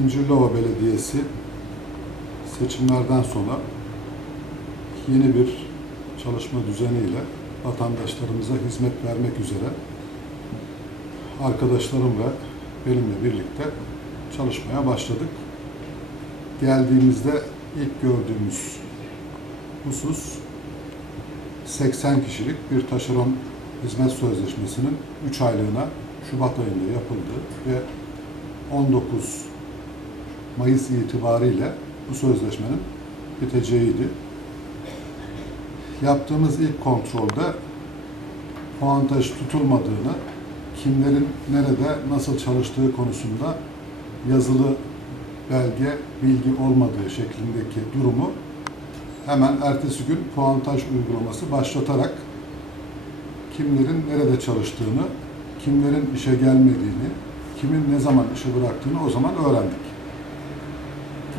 İncirlova Belediyesi seçimlerden sonra yeni bir çalışma düzeniyle vatandaşlarımıza hizmet vermek üzere arkadaşlarım ve benimle birlikte çalışmaya başladık. Geldiğimizde ilk gördüğümüz husus 80 kişilik bir taşeron hizmet sözleşmesinin 3 aylığına Şubat ayında yapıldı ve 19 Mayıs itibariyle bu sözleşmenin biteceğiydi. Yaptığımız ilk kontrolde puantaj tutulmadığını, kimlerin nerede nasıl çalıştığı konusunda yazılı belge, bilgi olmadığı şeklindeki durumu hemen ertesi gün puantaj uygulaması başlatarak kimlerin nerede çalıştığını, kimlerin işe gelmediğini, kimin ne zaman işe bıraktığını o zaman öğrendik.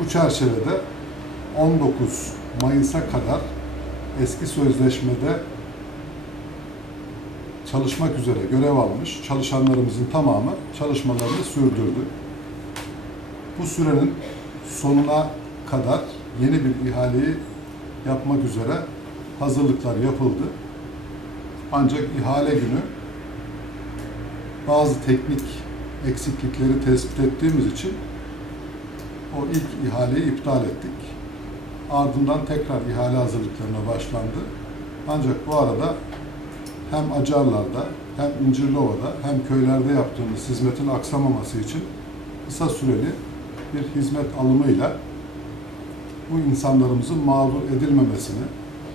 Bu çerçevede 19 Mayıs'a kadar eski sözleşmede çalışmak üzere görev almış çalışanlarımızın tamamı çalışmalarını sürdürdü. Bu sürenin sonuna kadar yeni bir ihaleyi yapmak üzere hazırlıklar yapıldı. Ancak ihale günü bazı teknik eksiklikleri tespit ettiğimiz için o ilk ihaleyi iptal ettik. Ardından tekrar ihale hazırlıklarına başlandı. Ancak bu arada hem Acarlar'da hem İncirlova'da hem köylerde yaptığımız hizmetin aksamaması için kısa süreli bir hizmet alımıyla bu insanlarımızın mağdur edilmemesini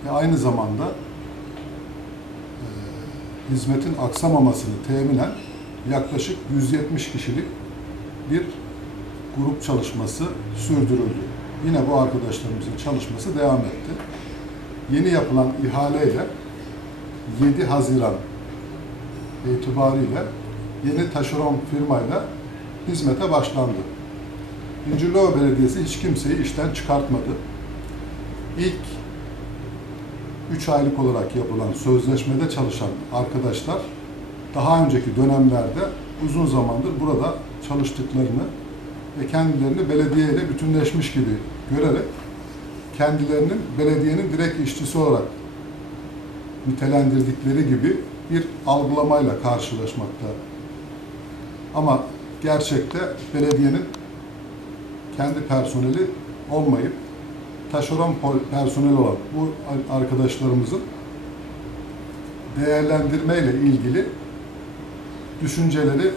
ve aynı zamanda e, hizmetin aksamamasını teminen yaklaşık 170 kişilik bir grup çalışması sürdürüldü. Yine bu arkadaşlarımızın çalışması devam etti. Yeni yapılan ihaleyle 7 Haziran itibariyle yeni taşeron firmayla hizmete başlandı. İncirlova Belediyesi hiç kimseyi işten çıkartmadı. İlk 3 aylık olarak yapılan sözleşmede çalışan arkadaşlar daha önceki dönemlerde uzun zamandır burada çalıştıklarını ve kendilerini belediye ile bütünleşmiş gibi görerek kendilerinin belediyenin direkt işçisi olarak nitelendirdikleri gibi bir algılamayla karşılaşmakta. Ama gerçekte belediyenin kendi personeli olmayıp taşeron personel olan bu arkadaşlarımızın değerlendirmeyle ilgili düşünceleri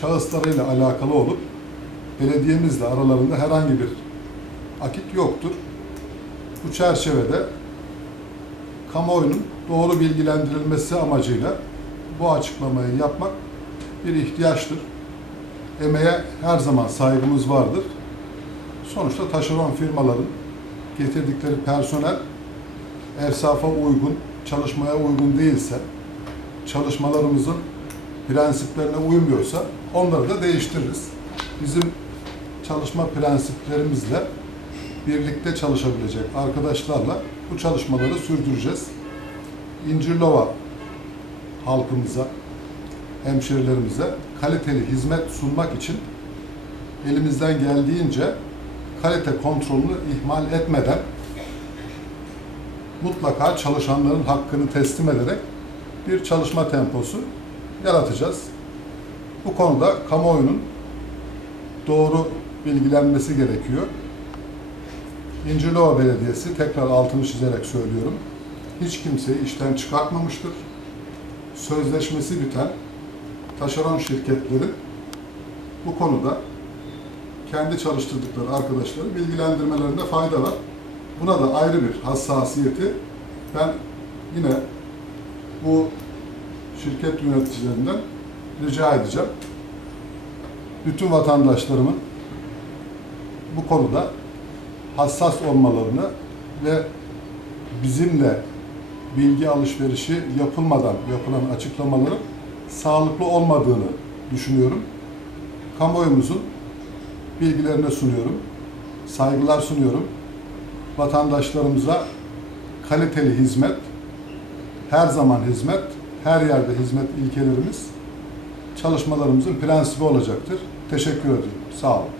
şahıslarıyla alakalı olup belediyemizle aralarında herhangi bir akit yoktur. Bu çerçevede kamuoyunun doğru bilgilendirilmesi amacıyla bu açıklamayı yapmak bir ihtiyaçtır. Emeğe her zaman saygımız vardır. Sonuçta taşeron firmaların getirdikleri personel ersafa uygun, çalışmaya uygun değilse, çalışmalarımızın prensiplerine uymuyorsa onları da değiştiririz. Bizim çalışma prensiplerimizle birlikte çalışabilecek arkadaşlarla bu çalışmaları sürdüreceğiz. İncirlova halkımıza, hemşerilerimize kaliteli hizmet sunmak için elimizden geldiğince kalite kontrolünü ihmal etmeden mutlaka çalışanların hakkını teslim ederek bir çalışma temposu yaratacağız. Bu konuda kamuoyunun doğru bilgilenmesi gerekiyor. İncirlova Belediyesi tekrar altını çizerek söylüyorum. Hiç kimseyi işten çıkartmamıştır. Sözleşmesi biten taşeron şirketlerin bu konuda kendi çalıştırdıkları arkadaşları bilgilendirmelerinde fayda var. Buna da ayrı bir hassasiyeti ben yine bu şirket yöneticilerinden rica edeceğim. Bütün vatandaşlarımın bu konuda hassas olmalarını ve bizimle bilgi alışverişi yapılmadan yapılan açıklamaların sağlıklı olmadığını düşünüyorum. Kamuoyumuzun bilgilerine sunuyorum. Saygılar sunuyorum. Vatandaşlarımıza kaliteli hizmet, her zaman hizmet, her yerde hizmet ilkelerimiz çalışmalarımızın prensibi olacaktır. Teşekkür ediyorum. Sağ olun.